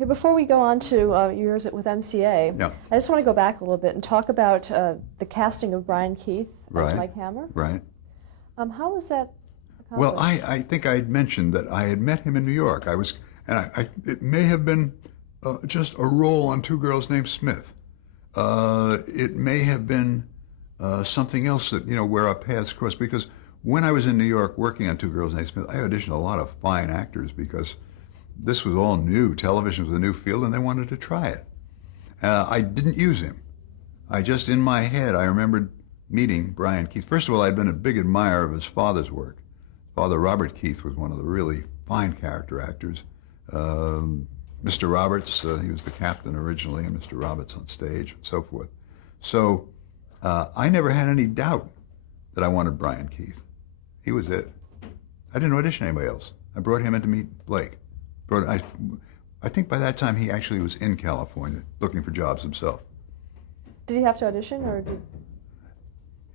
Okay, before we go on to yours with MCA, Yeah. I just want to go back a little bit and talk about the casting of Brian Keith as Right. Mike Hammer. Right. How was that Well, accomplished? I think I had mentioned that I had met him in New York. It may have been just a role on Two Girls Named Smith. It may have been something else that, where our paths crossed. Because when I was in New York working on Two Girls Named Smith, I auditioned a lot of fine actors because this was all new. Television was a new field, and they wanted to try it. I didn't use him. I just, in my head, I remembered meeting Brian Keith. First of all, I'd been a big admirer of his father's work. Father Robert Keith was one of the really fine character actors. Mr. Roberts, he was the captain originally, and Mr. Roberts on stage, and so forth. So I never had any doubt that I wanted Brian Keith. He was it. I didn't audition anybody else. I brought him in to meet Blake. I think by that time he actually was in California looking for jobs himself. Did he have to audition, or did...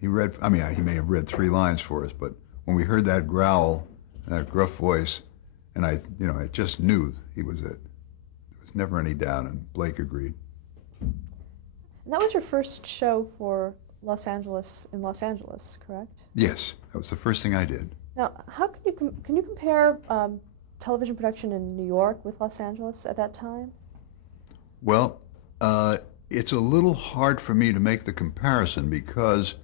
He may have read 3 lines for us, but when we heard that growl, that gruff voice, and I just knew he was it. There was never any doubt, and Blake agreed. And that was your first show for in Los Angeles, correct? Yes, that was the first thing I did. Now, how can you compare television production in New York with Los Angeles at that time? Well, it's a little hard for me to make the comparison because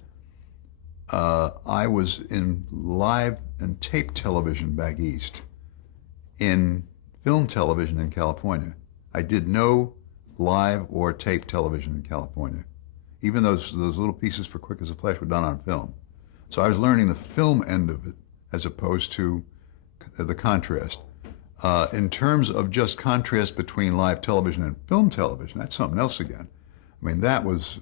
I was in live and tape television back east. In film television in California, I did no live or tape television in California. Even those little pieces for Quick as a Flash were done on film. So I was learning the film end of it as opposed to the contrast. In terms of just contrast between live television and film television, that's something else again. I mean, that was,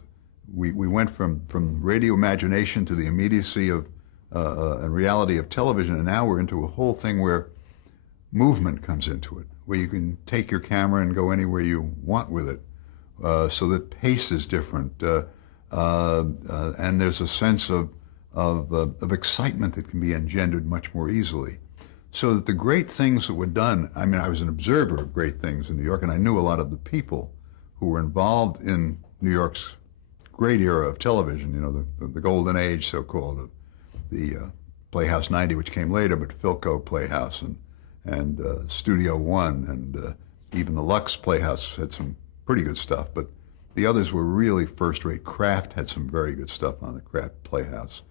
we went from radio imagination to the immediacy of and reality of television, and now we're into a whole thing where movement comes into it, where you can take your camera and go anywhere you want with it, so that pace is different, and there's a sense of excitement that can be engendered much more easily. So that the great things that were done, I mean, I was an observer of great things in New York, and I knew a lot of the people who were involved in New York's great era of television, the golden age, so-called, of the Playhouse 90, which came later, but Philco Playhouse and Studio One, and even the Lux Playhouse had some pretty good stuff, but the others were really first-rate. Kraft had some very good stuff on the Kraft Playhouse.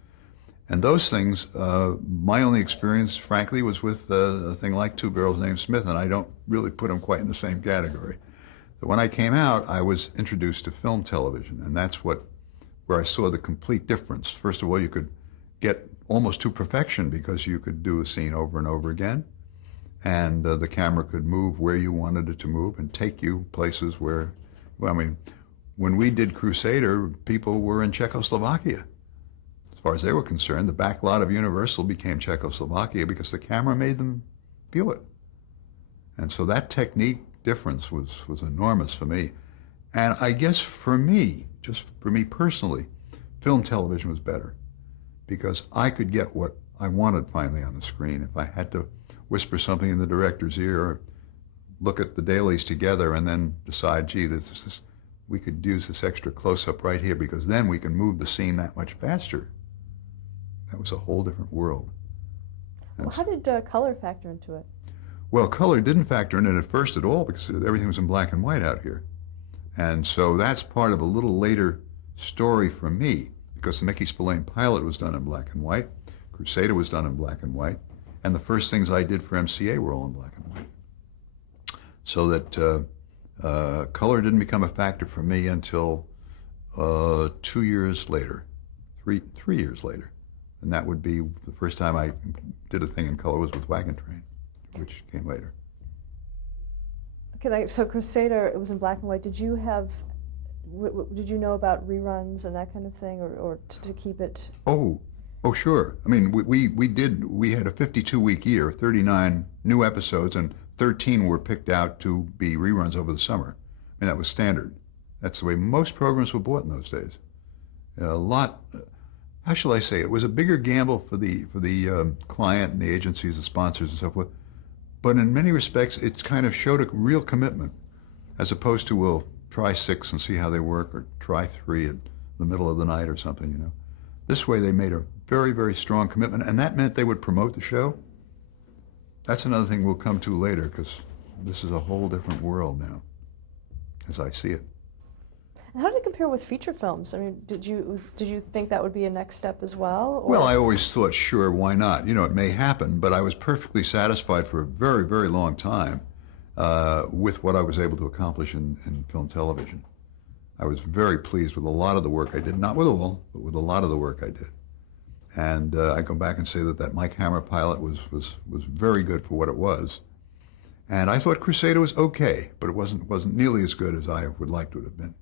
And those things, my only experience, frankly, was with a thing like Two Girls Named Smith, and I don't really put them quite in the same category. But when I came out, I was introduced to film television, and that's where I saw the complete difference. First of all, you could get almost to perfection because you could do a scene over and over again, and the camera could move where you wanted it to move and take you places where, well, I mean, when we did Crusader, people were in Czechoslovakia. As far as they were concerned, the back lot of Universal became Czechoslovakia because the camera made them feel it. And so that technique difference was enormous for me. And I guess for me, just for me personally, film television was better because I could get what I wanted finally on the screen. If I had to whisper something in the director's ear or look at the dailies together and then decide, gee, we could use this extra close-up right here because then we can move the scene that much faster. That was a whole different world. Well, how did color factor into it? Well, color didn't factor in it at first at all because everything was in black and white out here. And so that's part of a little later story for me because the Mickey Spillane pilot was done in black and white, Crusader was done in black and white, and the first things I did for MCA were all in black and white. So that color didn't become a factor for me until 2 years later, three years later. And that would be the first time I did a thing in color was with Wagon Train, which came later. So Crusader, it was in black and white. Did you know about reruns and that kind of thing, or to keep it? Oh, sure. I mean, we had a 52-week year, 39 new episodes, and 13 were picked out to be reruns over the summer. I mean, that was standard. That's the way most programs were bought in those days. A lot. How shall I say? It was a bigger gamble for the client and the agencies, the sponsors, and so forth. But in many respects, it kind of showed a real commitment as opposed to, we'll try 6 and see how they work, or try 3 in the middle of the night or something, you know. This way they made a very, very strong commitment, and that meant they would promote the show. That's another thing we'll come to later, because this is a whole different world now, as I see it. And how did it compare with feature films? I mean, did you think that would be a next step as well? Or? Well, I always thought, sure, why not? You know, it may happen, but I was perfectly satisfied for a very, very long time with what I was able to accomplish in film television. I was very pleased with a lot of the work I did, not with all, but with a lot of the work I did. And I go back and say that Mike Hammer pilot was very good for what it was. And I thought Crusader was okay, but it wasn't nearly as good as I would like to have been.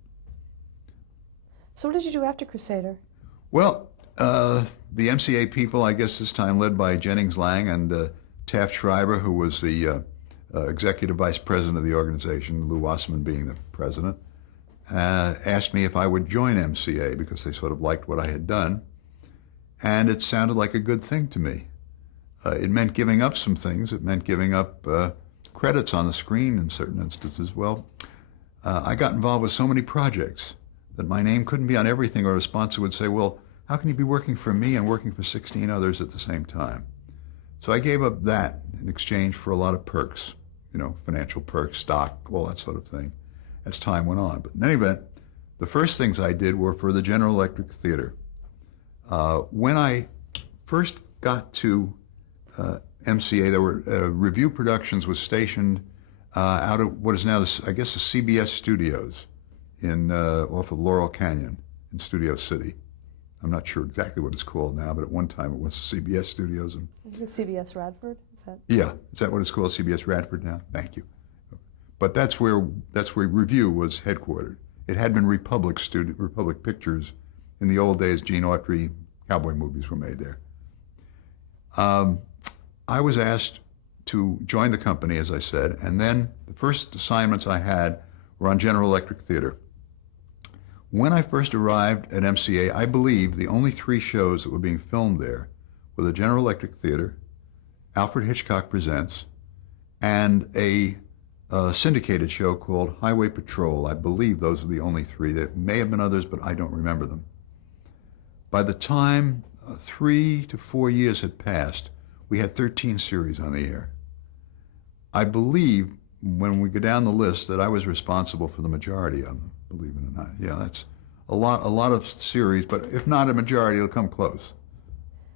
So what did you do after Crusader? Well, the MCA people, I guess this time led by Jennings Lang and Taft Schreiber, who was the executive vice president of the organization, Lou Wasserman being the president, asked me if I would join MCA because they sort of liked what I had done. And it sounded like a good thing to me. It meant giving up some things. It meant giving up credits on the screen in certain instances. Well, I got involved with so many projects that my name couldn't be on everything, or a sponsor would say, well, how can you be working for me and working for 16 others at the same time? So I gave up that in exchange for a lot of perks, you know, financial perks, stock, all that sort of thing, as time went on. But in any event, the first things I did were for the General Electric Theater. When I first got to MCA, there were Review Productions was stationed out of what is now, I guess, the CBS Studios off of Laurel Canyon in Studio City. I'm not sure exactly what it's called now, but at one time it was CBS Studios. And CBS Radford, is that? Yeah, is that what it's called, CBS Radford now? Thank you. But that's where Review was headquartered. It had been Republic Pictures. In the old days, Gene Autry cowboy movies were made there. I was asked to join the company, as I said, and then the first assignments I had were on General Electric Theater. When I first arrived at MCA, I believe the only 3 shows that were being filmed there were the General Electric Theater, Alfred Hitchcock Presents, and a syndicated show called Highway Patrol. I believe those are the only 3. There may have been others, but I don't remember them. By the time 3 to 4 years had passed, we had 13 series on the air. I believe, when we go down the list, that I was responsible for the majority of them, believe it or not. Yeah, that's a lot of series, but if not a majority, it'll come close.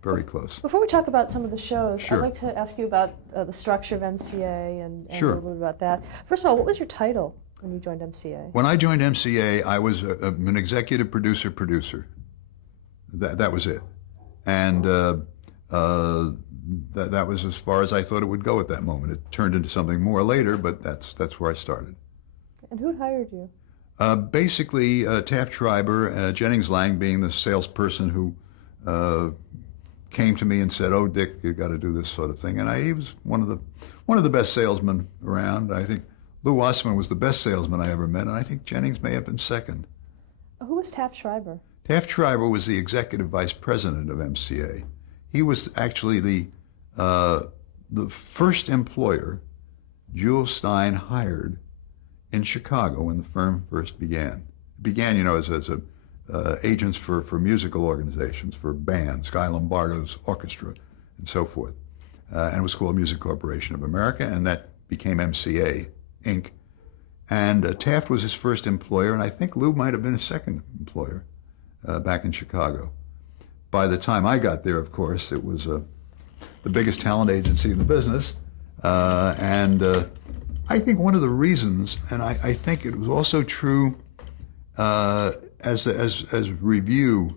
Very close. Before we talk about some of the shows, Sure. I'd like to ask you about the structure of MCA and Sure. a little bit about that. First of all, what was your title when you joined MCA? When I joined MCA, I was an executive producer. That was it. And that was as far as I thought it would go at that moment. It turned into something more later, but that's where I started. And who hired you? Basically, Taft Schreiber, Jennings Lang being the salesperson who came to me and said, "Oh, Dick, you got to do this sort of thing." And he was one of the best salesmen around. I think Lou Wasserman was the best salesman I ever met, and I think Jennings may have been second. Who was Taft Schreiber? Taft Schreiber was the executive vice president of MCA. He was actually the first employer Jules Stein hired in Chicago when the firm first began. It began, you know, as agents for musical organizations, for bands, Guy Lombardo's orchestra, and so forth. And it was called Music Corporation of America, and that became MCA, Inc. And Taft was his first employer, and I think Lou might have been his second employer back in Chicago. By the time I got there, of course, it was the biggest talent agency in the business. And I think one of the reasons, and I think it was also true as Review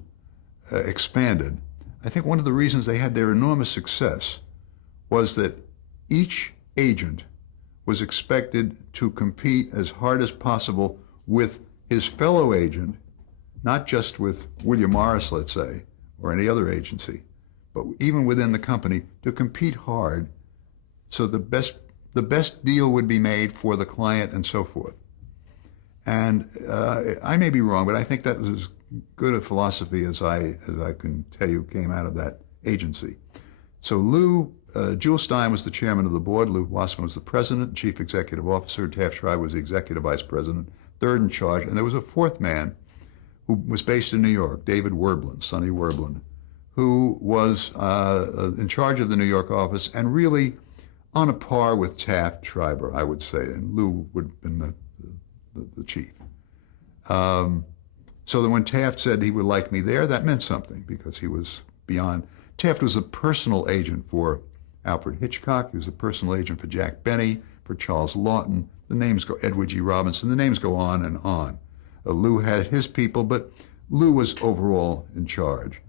expanded, I think one of the reasons they had their enormous success was that each agent was expected to compete as hard as possible with his fellow agent, not just with William Morris, let's say, or any other agency, but even within the company, to compete hard so the best deal would be made for the client and so forth. And I may be wrong, but I think that was as good a philosophy as I can tell you came out of that agency. So Lou Jules Stein was the chairman of the board, Lou Wasserman was the president, chief executive officer, Taft Schreiber was the executive vice president, third in charge, and there was a fourth man who was based in New York, David Werblin, Sonny Werblin, who was in charge of the New York office and really on a par with Taft Schreiber, I would say, and Lou would have been the chief. So that when Taft said he would like me there, that meant something because he was beyond. Taft was a personal agent for Alfred Hitchcock. He was a personal agent for Jack Benny, for Charles Lawton. The names go, Edward G. Robinson. The names go on and on. Lou had his people, but Lou was overall in charge.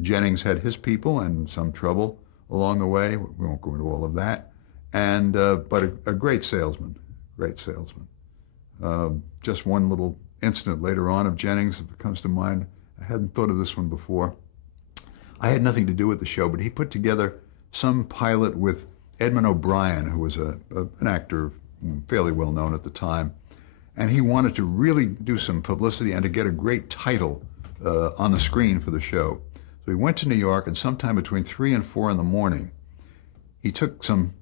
Jennings had his people and some trouble along the way. We won't go into all of that. And but a great salesman, great salesman. Just one little incident later on of Jennings that comes to mind. I hadn't thought of this one before. I had nothing to do with the show, but he put together some pilot with Edmund O'Brien, who was an actor fairly well known at the time. And he wanted to really do some publicity and to get a great title on the screen for the show. So he went to New York, and sometime between 3 and 4 in the morning, he took some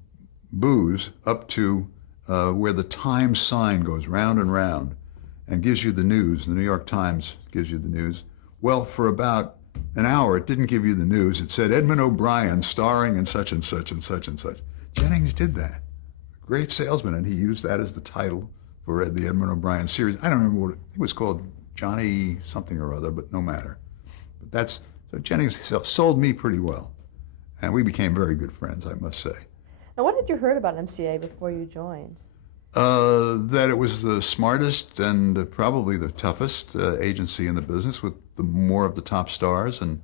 booze up to where the Times sign goes round and round and gives you the news. The New York Times gives you the news. Well, for about an hour, it didn't give you the news. It said Edmund O'Brien starring in such and such and such and such. Jennings did that. Great salesman, and he used that as the title for the Edmund O'Brien series. I don't remember what it was called, Johnny something or other, but no matter. But that's, so Jennings sold me pretty well. And we became very good friends, I must say. Now, what had you heard about MCA before you joined? That it was the smartest and probably the toughest agency in the business with more of the top stars. And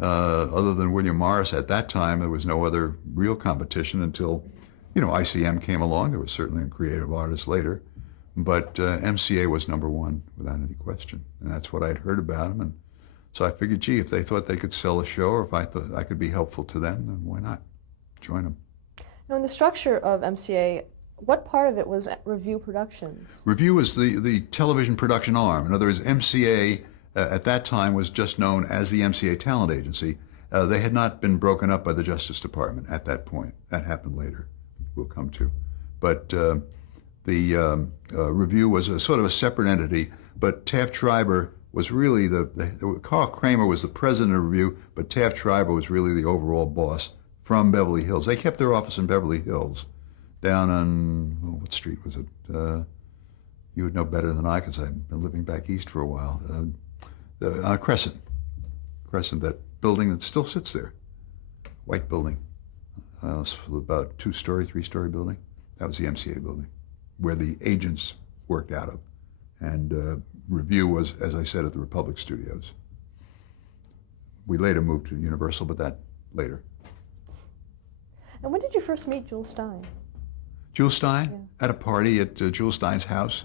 other than William Morris at that time, there was no other real competition until, ICM came along. There was certainly a creative artist later. But MCA was number one without any question. And that's what I'd heard about him. And so I figured, gee, if they thought they could sell a show or if I thought I could be helpful to them, then why not join them? Now, in the structure of MCA, what part of it was Review Productions? Review was the television production arm. In other words, MCA at that time was just known as the MCA Talent Agency. They had not been broken up by the Justice Department at that point. That happened later, we'll come to. But the Review was a sort of a separate entity, but Taft Schreiber was really Carl Kramer was the president of Review, but Taft Schreiber was really the overall boss from Beverly Hills. They kept their office in Beverly Hills, down on, what street was it? You would know better than I because I've been living back east for a while. Crescent, that building that still sits there, white building, about 2-story, 3-story building. That was the MCA building, where the agents worked out of. And Review was, as I said, at the Republic Studios. We later moved to Universal, but that later. And when did you first meet Jules Stein? Jules Stein, Yeah. at a party at Jules Stein's house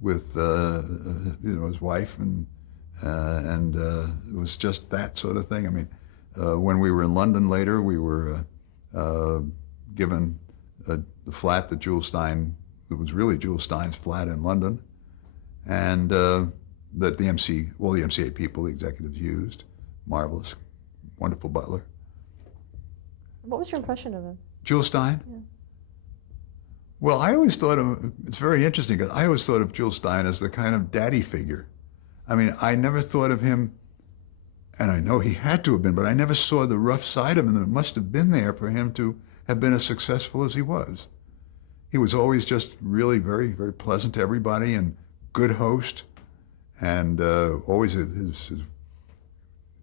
with his wife, and it was just that sort of thing. I mean, when we were in London later, we were given the flat that Jules Stein, it was really Jules Stein's flat in London, and that all the MCA people, the executives used. Marvelous, wonderful butler. What was your impression of him? Jules Stein? Yeah. Well, I always thought of, it's very interesting because I always thought of Jules Stein as the kind of daddy figure. I mean, I never thought of him, and I know he had to have been, but I never saw the rough side of him that must have been there for him to have been as successful as he was. He was always just really very, very pleasant to everybody and good host, and always his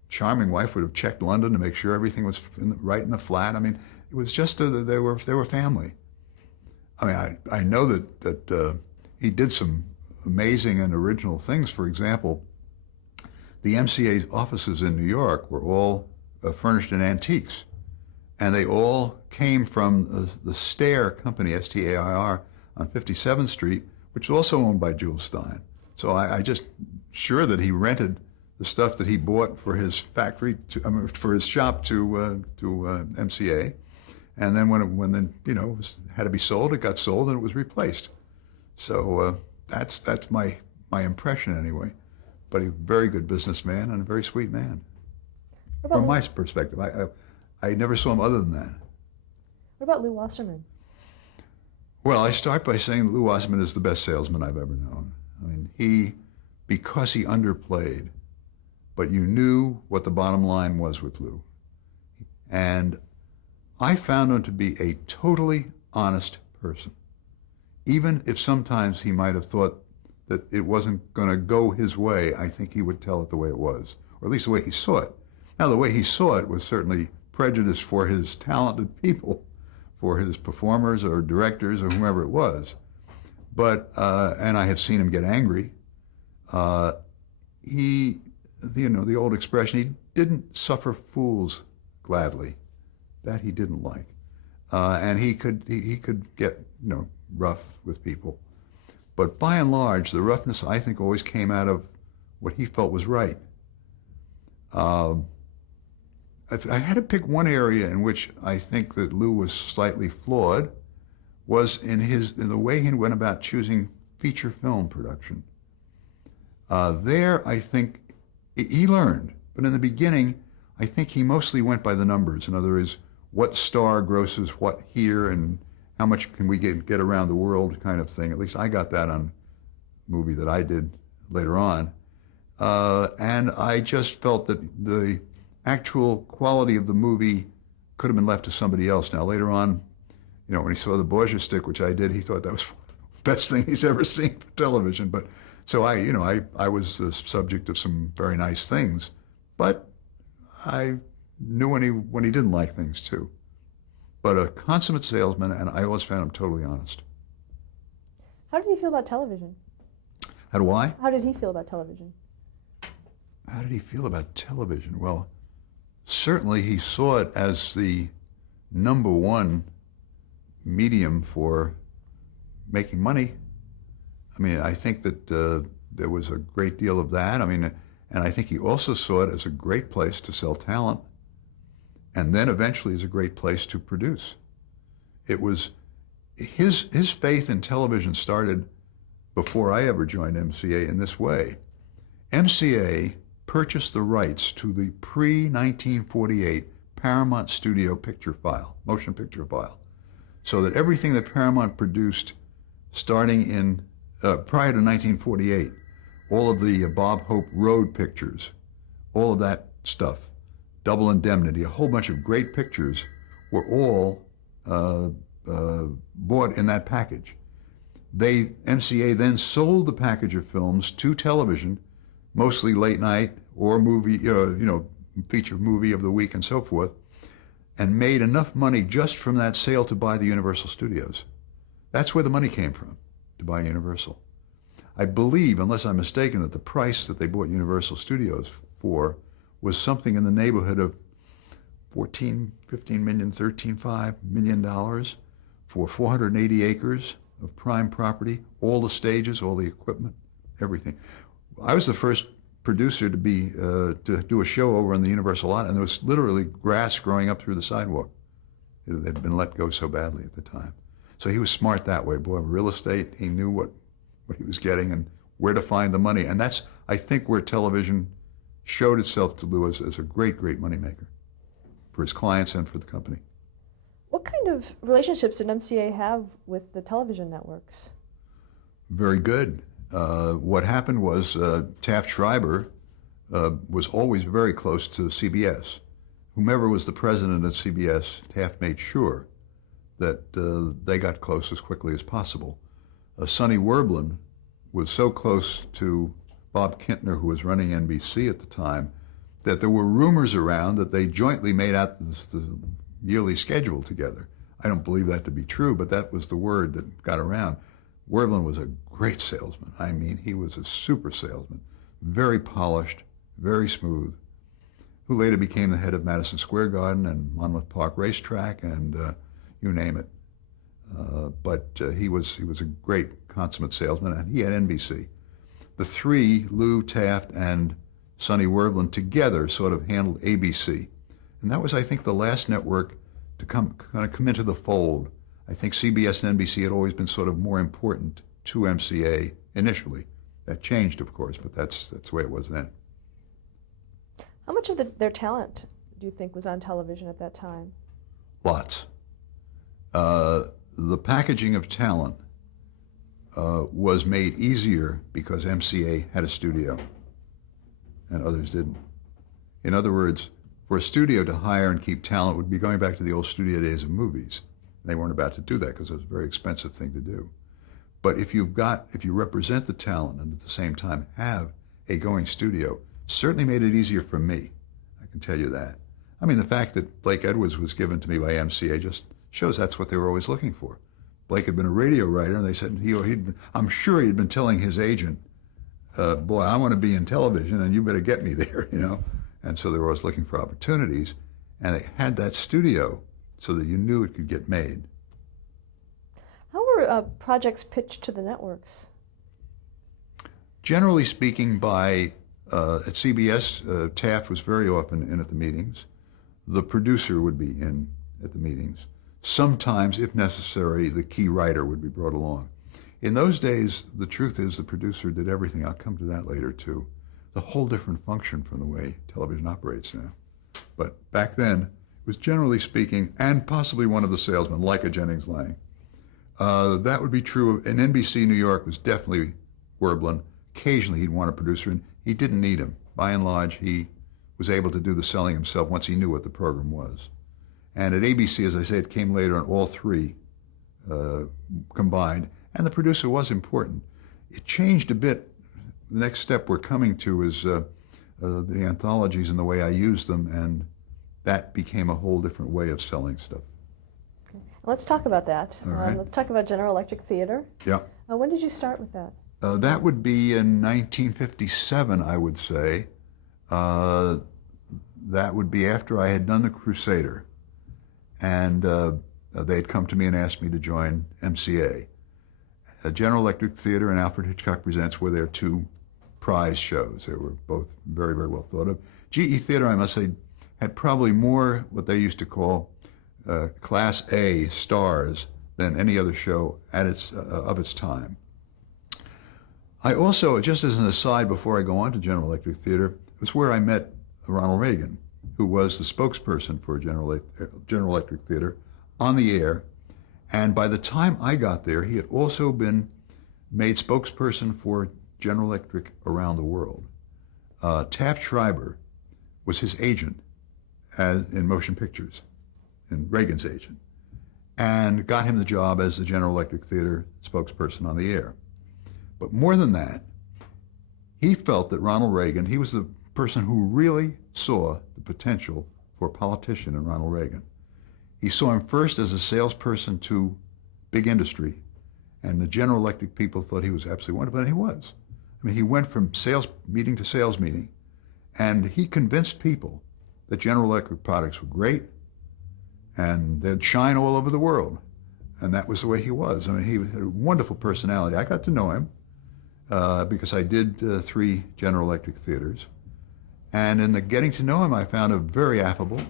charming wife would have checked London to make sure everything was right in the flat. I mean, it was just they were family. I mean, I know that he did some amazing and original things. For example, the MCA's offices in New York were all furnished in antiques, and they all came from the Stair Company, S-T-A-I-R, on 57th Street, which was also owned by Jules Stein. So I just sure that he rented the stuff that he bought for his factory, for his shop to MCA. And then when it had to be sold, it got sold and it was replaced. So that's my impression anyway. But a very good businessman and a very sweet man. From my perspective, I never saw him other than that. What about Lew Wasserman? Well, I start by saying Lew Wasserman is the best salesman I've ever known. I mean, because he underplayed, but you knew what the bottom line was with Lew. And I found him to be a totally honest person. Even if sometimes he might have thought that it wasn't going to go his way, I think he would tell it the way it was, or at least the way he saw it. Now, the way he saw it was certainly prejudiced for his talented people, for his performers or directors or whomever it was. But, and I have seen him get angry. He, the old expression, he didn't suffer fools gladly. That he didn't like. And he could get, rough with people. But by and large, the roughness, I think, always came out of what he felt was right. If I had to pick one area in which I think that Lew was slightly flawed, was in the way he went about choosing feature film production. There, I think, he learned. But in the beginning, I think he mostly went by the numbers. In other words, what star grosses what here and how much can we get around the world kind of thing. At least I got that on a movie that I did later on. And I just felt that the actual quality of the movie could have been left to somebody else. Now, later on, when he saw the Borgia stick, which I did, he thought that was the best thing he's ever seen for television. But so I was the subject of some very nice things, but I knew when he didn't like things too. But a consummate salesman, and I always found him totally honest. How did he feel about television? How do I? How did he feel about television? How did he feel about television? Well, certainly he saw it as the number one medium for making money. I mean, I think that there was a great deal of that. I mean, and I think he also saw it as a great place to sell talent, and then eventually as a great place to produce. It was his faith in television started before I ever joined MCA in this way. MCA purchased the rights to the pre-1948 Paramount Studio picture file, motion picture file, so that everything that Paramount produced starting in prior to 1948, all of the Bob Hope Road pictures, all of that stuff, Double Indemnity, a whole bunch of great pictures were all bought in that package. MCA then sold the package of films to television, mostly late night or movie, feature movie of the week and so forth, and made enough money just from that sale to buy the Universal Studios. That's where the money came from, to buy Universal. I believe, unless I'm mistaken, that the price that they bought Universal Studios for was something in the neighborhood of $14, $15 million, $13.5 million for 480 acres of prime property, all the stages, all the equipment, everything. I was the first producer to do a show over on the Universal lot, and there was literally grass growing up through the sidewalk. It had been let go so badly at the time. So he was smart that way. Boy, real estate, he knew what he was getting and where to find the money. And that's, I think, where television showed itself to Lew as a great, great moneymaker for his clients and for the company. What kind of relationships did MCA have with the television networks? Very good. What happened was Taft Schreiber was always very close to CBS. Whomever was the president at CBS, Taft made sure that they got close as quickly as possible. Sonny Werblin was so close to Bob Kintner, who was running NBC at the time, that there were rumors around that they jointly made out the yearly schedule together. I don't believe that to be true, but that was the word that got around. Werblin was a great salesman. I mean, he was a super salesman, very polished, very smooth, who later became the head of Madison Square Garden and Monmouth Park Racetrack and you name it. But he was a great consummate salesman, and he had NBC. The three, Lew, Taft, and Sonny Werblin, together sort of handled ABC. And that was, I think, the last network to come into the fold. I think CBS and NBC had always been sort of more important to MCA initially. That changed, of course, but that's the way it was then. How much of their talent do you think was on television at that time? Lots. the packaging of talent was made easier because MCA had a studio and others didn't. In other words, for a studio to hire and keep talent would be going back to the old studio days of movies. They weren't about to do that because it was a very expensive thing to do. But if you represent the talent and at the same time have a going studio, certainly made it easier for me. I can tell you that. I mean, the fact that Blake Edwards was given to me by MCA just shows that's what they were always looking for. Blake had been a radio writer, and they said I'm sure he'd been telling his agent, boy, I want to be in television, and you better get me there, you know. And so they were always looking for opportunities, and they had that studio so that you knew it could get made. How were projects pitched to the networks? Generally speaking, at CBS, Taft was very often in at the meetings. The producer would be in at the meetings. Sometimes, if necessary, the key writer would be brought along. In those days, the truth is the producer did everything. I'll come to that later, too. It's a whole different function from the way television operates now. But back then, it was generally speaking, and possibly one of the salesmen, like a Jennings Lang. That would be true. In NBC New York was definitely Werblin. Occasionally, he'd want a producer, and he didn't need him. By and large, he was able to do the selling himself once he knew what the program was. And at ABC, as I say, it came later on all three combined, and the producer was important. It changed a bit. The next step we're coming to is the anthologies and the way I use them, and that became a whole different way of selling stuff. Okay. Let's talk about that. All right. Let's talk about General Electric Theater. Yeah. When did you start with that? That would be in 1957, I would say. That would be after I had done The Crusader. And they had come to me and asked me to join MCA. General Electric Theater and Alfred Hitchcock Presents were their two prize shows. They were both very, very well thought of. GE Theater, I must say, had probably more what they used to call Class A stars than any other show at of its time. I also, just as an aside before I go on to General Electric Theater, it was where I met Ronald Reagan, who was the spokesperson for General Electric Theater on the air. And by the time I got there, he had also been made spokesperson for General Electric around the world. Taft Schreiber was his agent in motion pictures, and Reagan's agent, and got him the job as the General Electric Theater spokesperson on the air. But more than that, he felt that Ronald Reagan, he was the person who really saw the potential for a politician in Ronald Reagan. He saw him first as a salesperson to big industry, and the General Electric people thought he was absolutely wonderful, and he was. I mean, he went from sales meeting to sales meeting, and he convinced people that General Electric products were great, and they'd shine all over the world. And that was the way he was. I mean, he had a wonderful personality. I got to know him because I did 3 General Electric theaters. And in the getting to know him, I found a very affable,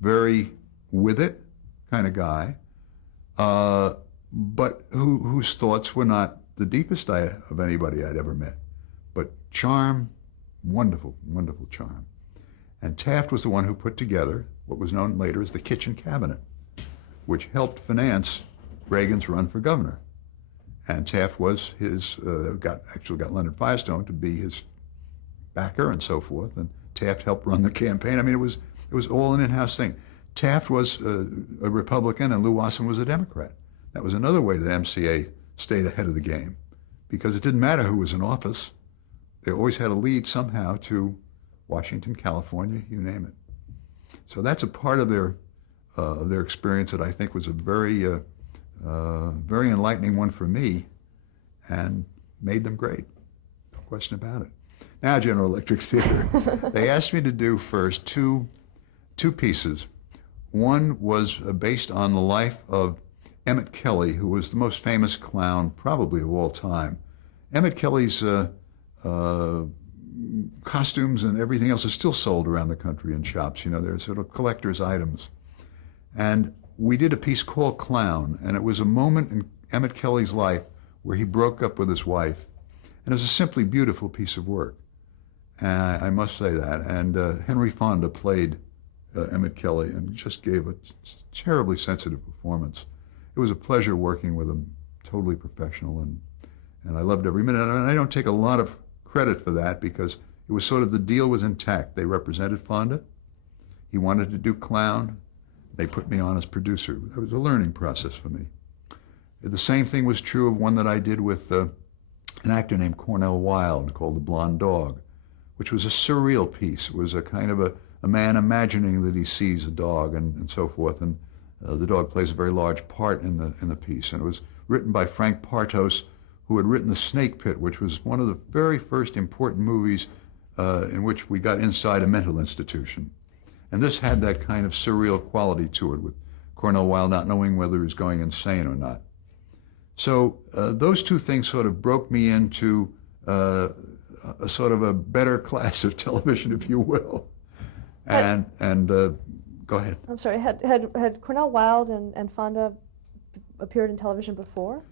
very with it kind of guy, but whose thoughts were not the deepest of anybody I'd ever met. But charm, wonderful, wonderful charm. And Taft was the one who put together what was known later as the Kitchen Cabinet, which helped finance Reagan's run for governor. And Taft was got Leonard Firestone to be his backer and so forth, and Taft helped run the campaign. I mean, it was all an in-house thing. Taft was a Republican and Lew Wasson was a Democrat. That was another way that MCA stayed ahead of the game, because it didn't matter who was in office. They always had a lead somehow to Washington, California, you name it. So that's a part of their experience that I think was a very enlightening one for me and made them great. No question about it. Now, General Electric Theater, they asked me to do first two pieces. One was based on the life of Emmett Kelly, who was the most famous clown probably of all time. Emmett Kelly's costumes and everything else is still sold around the country in shops. You know, they're sort of collector's items. And we did a piece called Clown, and it was a moment in Emmett Kelly's life where he broke up with his wife. And it was a simply beautiful piece of work. I must say that. And Henry Fonda played Emmett Kelly and just gave a terribly sensitive performance. it was a pleasure working with him, totally professional, and I loved every minute. And I don't take a lot of credit for that because it was sort of the deal was intact. They represented Fonda. He wanted to do clown. They put me on as producer. It was a learning process for me. The same thing was true of one that I did with an actor named Cornell Wilde called The Blonde Dog, which was a surreal piece. It was a kind of a man imagining that he sees a dog and so forth, and the dog plays a very large part in the piece. And it was written by Frank Partos, who had written The Snake Pit, which was one of the very first important movies in which we got inside a mental institution. And this had that kind of surreal quality to it, with Cornell Wilde not knowing whether he was going insane or not. So those two things sort of broke me into a sort of a better class of television, if you will. And go ahead. I'm sorry, had Cornell Wilde and Fonda appeared in television before?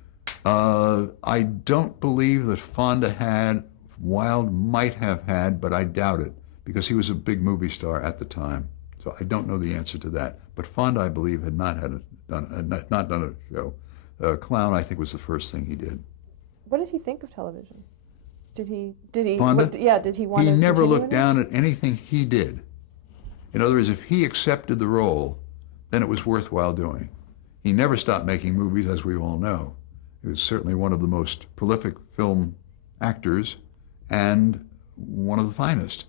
I don't believe that Fonda had. Wilde might have had, but I doubt it, because he was a big movie star at the time. So I don't know the answer to that. But Fonda, I believe, had not done a show. Clown, I think, was the first thing he did. What did he think of television? Did he? Fonda? Did he want to? He never continue looked in down it? at anything he did. In other words, if he accepted the role, then it was worthwhile doing. He never stopped making movies, as we all know. He was certainly one of the most prolific film actors and one of the finest.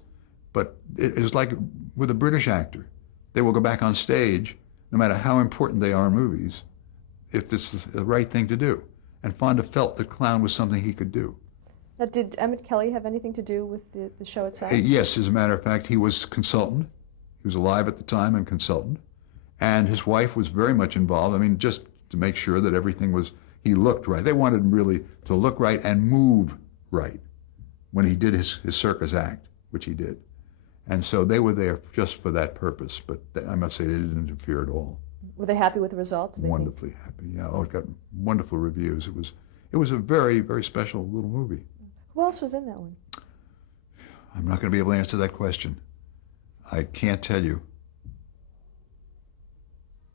But it was like with a British actor. They will go back on stage, no matter how important they are in movies, if this is the right thing to do. And Fonda felt that clown was something he could do. Now, did Emmett Kelly have anything to do with the show itself? Yes, as a matter of fact, he was consultant. He was alive at the time and consultant. And his wife was very much involved. I mean, just to make sure that everything he looked right. They wanted him really to look right and move right when he did his circus act, which he did. And so they were there just for that purpose. But I must say they didn't interfere at all. Were they happy with the results? Wonderfully happy, yeah. Oh, it got wonderful reviews. It was a very, very special little movie. Who else was in that one? I'm not going to be able to answer that question. I can't tell you.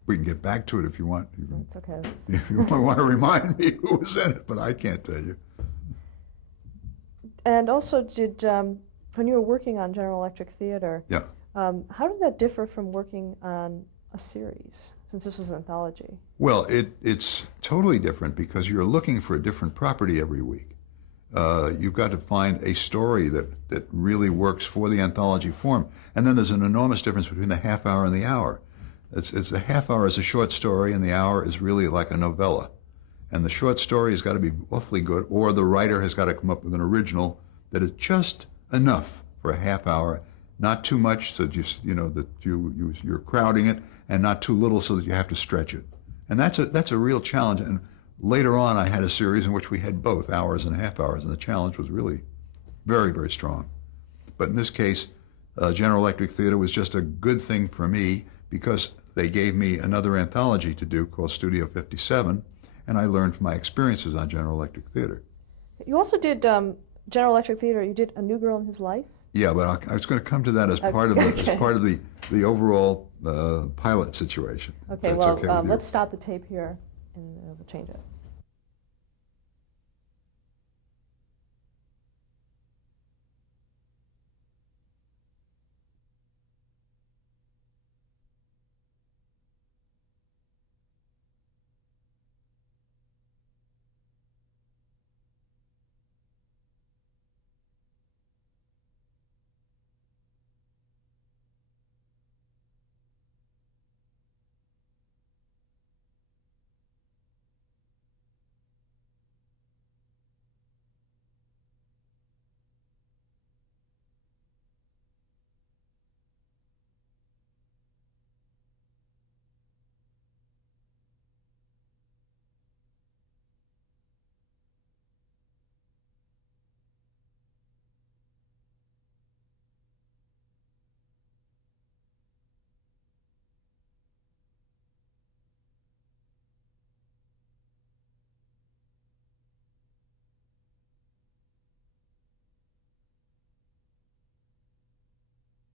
We can get back to it if you want. It's okay. If you want to remind me who was in it, but I can't tell you. And also, did when you were working on General Electric Theater, Yeah. How did that differ from working on a series, since this was an anthology? Well, it's totally different because you're looking for a different property every week. You've got to find a story that really works for the anthology form. And then there's an enormous difference between the half hour and the hour. It's a half hour is a short story, and the hour is really like a novella. And the short story has got to be awfully good, or the writer has got to come up with an original that is just enough for a half hour, not too much so that you're crowding it, and not too little so that you have to stretch it. And that's a real challenge. And later on, I had a series in which we had both hours and half hours, and the challenge was really very, very strong. But in this case, General Electric Theater was just a good thing for me because they gave me another anthology to do called Studio 57, and I learned from my experiences on General Electric Theater. You also did General Electric Theater. You did A New Girl in His Life. Yeah, but I was going to come to that as part of the overall pilot situation. Okay, That's well, okay with you. let's stop the tape here and we'll change it.